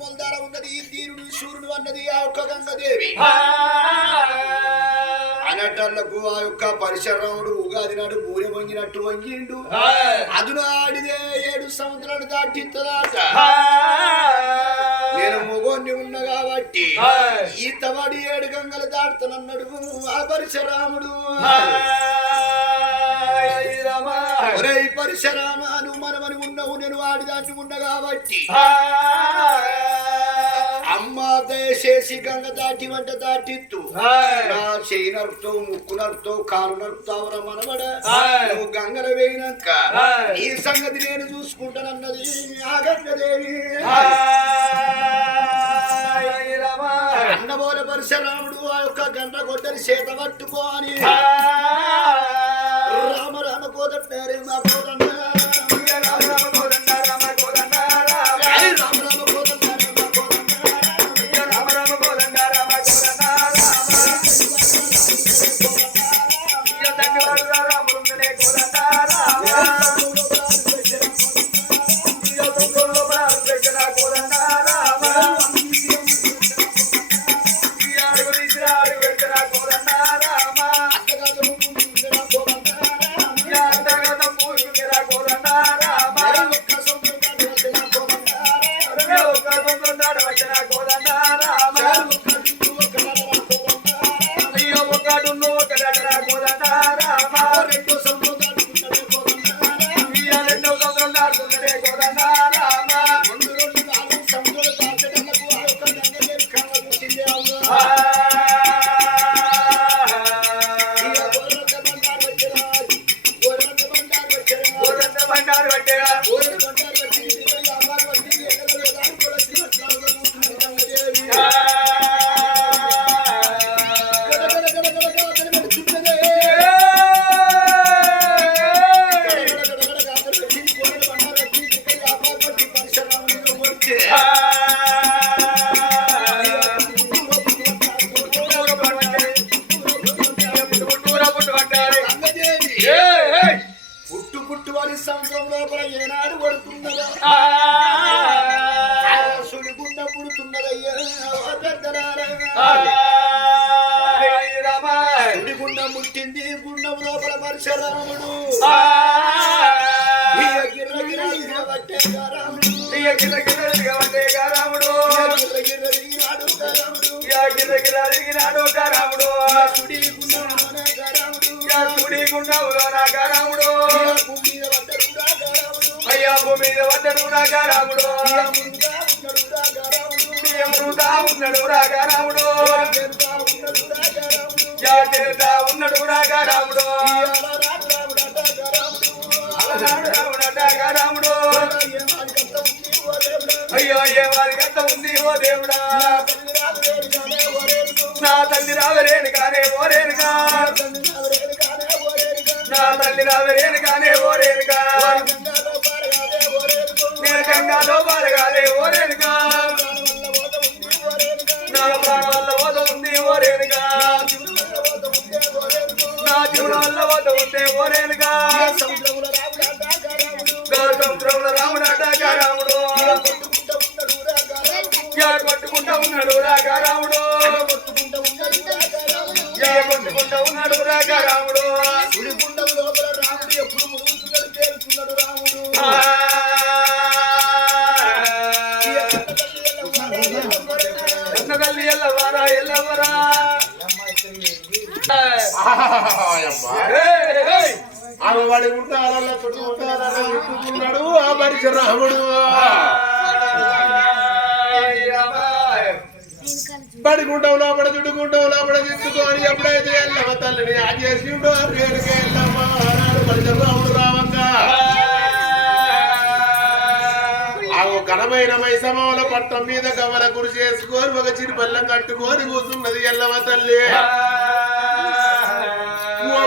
మొందార ఉన్నది తీరుడు సూర్యుడు అన్నది ఆ యొక్క గంగదేవి అనటళ్లకు ఆ యొక్క పరిశరాముడు ఉగాది నాడు బూరె వంగినట్టు వంగిండు అదును ఆడిదే 7 సముద్రాలు దాటించదాట నేను మొగోన్ని ఉన్నా కాబట్టి ఈతవాడి 7 గంగలు దాటుతానన్నాడు ఆ పరిశరాముడు పరిశరామ నువ్వు మనమని ఉన్నావు నేను వాడి దాటి ఉన్నా కాబట్టి అమ్మ దయచేసి గంగ దాటి వంట దాటిత్తు నా చేయి నరుపుతావు ముక్కు నరుపుతావు కాలు నరుపుతావురా మనవడ నువ్వు గంగల వేయినాక ఈ సంగతి నేను చూసుకుంటానన్నది ఆ గంగదేవి అన్నబోల పరశురాముడు ఆ యొక్క గంట కొట్టని చేత పట్టుకోని రామ రామ కోదండారే మా కోదండ ముట్టింది గుండం లోపల పరశురాముడు అయ్యా భూమి మీద పడ్డడు రాగారాముడు ఉన్నాడు రాగారాముడు ఉన్నాడు రాగారాముడు రాముడు అయ్యో ఏ వారి గంట ఉంది ఓ దేవుడా నా తల్లి రావరేను కానే ఓరేనుగా నా తల్లి రావరేను కానే ఓరేనుగా నేను గంగాలో పారగాలే ఓరేనుగా నా ప్రాణ వల్ల ఓద ఉంది ఓరేనుగా నా జీవన వల్ల ఓద ఉంది ఓరేనుగా సముద్రంలో రాముడు అడ్డాక రాముడు కొట్టుకుంటా ఉన్నాడు రాగా రాముడు కొట్టుకుంటా ఉన్నాడు రాగా రాముడు లోపల రాముడు ఎప్పుడు మురుగుతున్నాడు తేలుతున్నాడు రాముడు తల్లి ఎల్లవారా ఎల్లవరా అలవాడి ఉంటారా కొట్టుకున్నాడు ఆ పరశురాముడు పడుకుంటావు లోపల చుట్టుకుంటావు లోపల చుట్టుకొని ఎప్పుడైతే ఎల్లమ్మ తల్లిని ఆ చేసి పరశురాముడు రావంగా ఆ ఘనమైన మైసమల పట్టం మీద కవల కురిసి చేసుకొని ఒక చిరు పల్లం కట్టుకొని కూర్చున్నది ఎల్లమ్మ తల్లి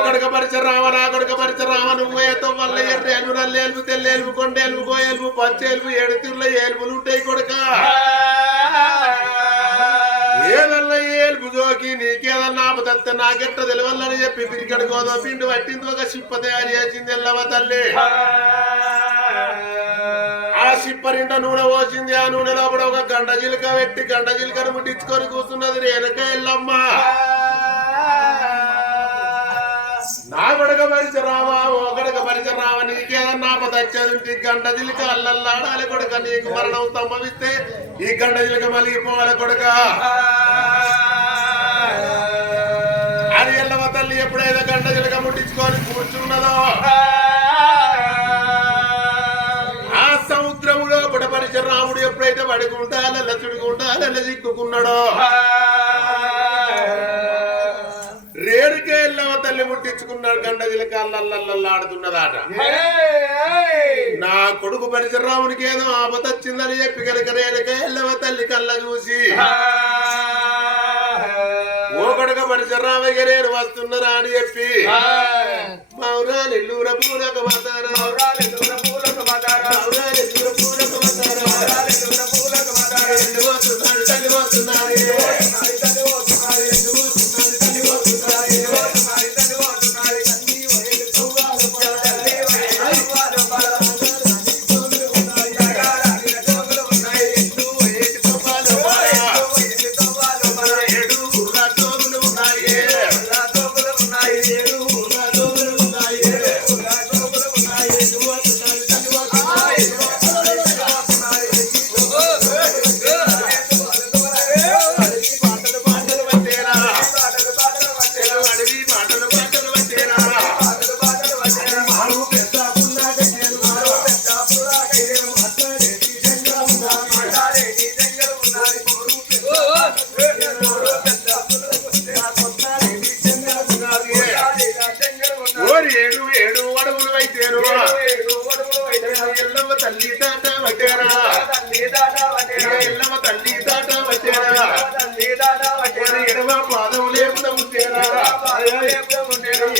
కొడుక పరశురామ నా కొడుక పరశురామ నువ్వు ఏతో వల్ల ఎర్రేలు నల్లేలు తెల్లేలు కొండేలు కోయలు పచ్చేలు ఏడుతున్న ఏలుపులు ఉంటాయి కొడుక ఏదన్నా ఏలుపు జోకి నీకేదన్నా ఆపదత్తే నాకెట్ట తెలియాలని చెప్పి పిరికడు గోధుమ పిండి పట్టింది ఒక చిప్ప తయారు చేసింది ఎల్లమ్మ తల్లి ఆ చిప్పరింట నూనె పోసింది ఆ నూనె లోపల ఒక గంట జిలక పెట్టి గంట జిలకను ముట్టించుకొని కూర్చున్నది రేణుక ఎల్లమ్మ నా కొడుక పరిచరావా ఓ కొడుక పరిచరావా నీకేదన్నా పదచ్చదుంటి గంట జిలక అల్లల్లాడాలి కొడుక నీకు మరణం సంభవిస్తే ఈ గంట జిలక మలిగిపోవాలి కొడుక అది ఎల్లమ్మ తల్లి ఎప్పుడైతే గంట జిలక ముట్టించుకొని కూర్చున్నదో ఆ సముద్రములో పుటపరిచ రాముడు ఎప్పుడైతే పడుకుంటా నెల చుడుకుంటా నెల చిక్కుకున్నాడో రేరుకే ఎల్లమ్మ తల్లి ముట్టించుకున్నాడు గంట జిలకాళ్ళల్లాడుతున్నదాట నా కొడుకు పరిచరామునికి ఏదో ఆపతొచ్చిందని చెప్పి కనుక రేరుకే ఎల్లమ్మ తల్లి కళ్ళ చూసి ఓ కొడుక పరిచరామయ్య నేను వస్తున్నారా అని చెప్పి మౌరాలెల్లూర పూలకు మాతారా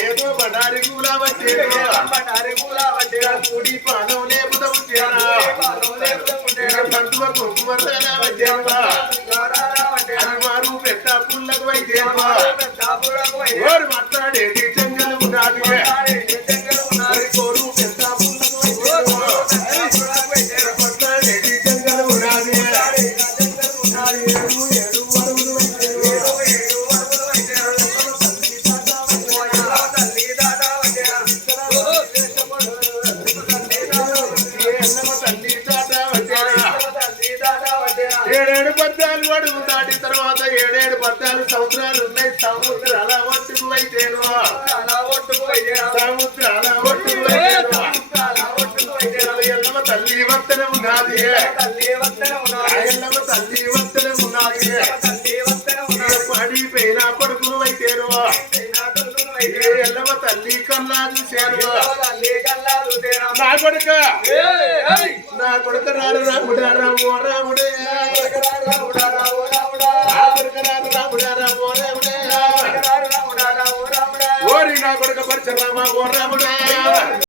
ఏదో బండారి కూలా వచ్చేరా కూడి పాదం లేపుతా వచ్చేరా బంధువ కుంకుమ వచ్చేవా మారు పెద్ద పుల్లకు వచ్చేవా ఓరు మాట్లాడేది చెంగలు ఉన్నది కోరు పెద్ద పుల్లకు మాట్లాడేది చెంగలు ఉన్నది ఏడేడు పద్యాలు అడుగు దాటిన తర్వాత ఏడేడు పద్యాలు సంవత్సరాలు ఉన్నాయి సముద్రాల ఒట్టుకు అయితేను సముద్రాల ఒట్టుకు ఎల్లమ్మ తల్లి వర్తన ఉన్నది ఎల్లమ్మ తల్లి వర్తన ఉన్నది పడిపోయిన కొడుకులు అయితేను ఎల్లమ్మ తల్లి కల్లా చూశాను నా కొడుక రాడు రాముడా రామో రాముడే ఓరి నా కొడుక పరిచ రామ ఓ రాముడా